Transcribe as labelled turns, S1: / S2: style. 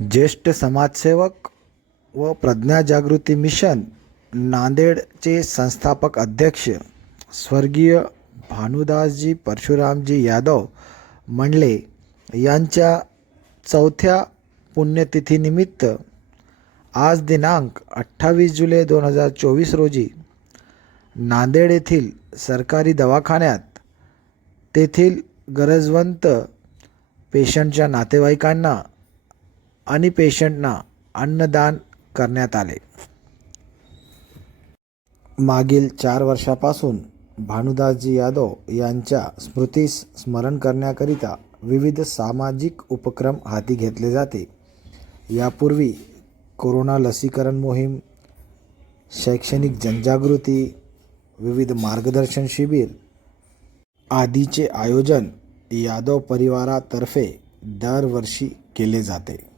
S1: ज्येष्ठ समाजसेवक व प्रज्ञाजागृती मिशन नांदेडचे संस्थापक अध्यक्ष स्वर्गीय भानुदासजी परशुरामजी यादव मंडले यांच्या चौथ्या पुण्यतिथीनिमित्त आज दिनांक अठ्ठावीस जुलै दोन हजार चोवीस रोजी नांदेड येथील सरकारी दवाखान्यात तेथील गरजवंत पेशंटच्या नातेवाईकांना आणि पेशंटना अन्नदान करण्यात आले. मागील चार वर्षापासून भानुदासजी यादव यांच्या स्मृतीस स्मरण करण्याकरिता विविध सामाजिक उपक्रम हाती घेतले जाते. यापूर्वी कोरोना लसीकरण मोहीम शैक्षणिक जनजागृती विविध मार्गदर्शन शिबिर आदीचे आयोजन यादव परिवारातर्फे दरवर्षी केले जाते.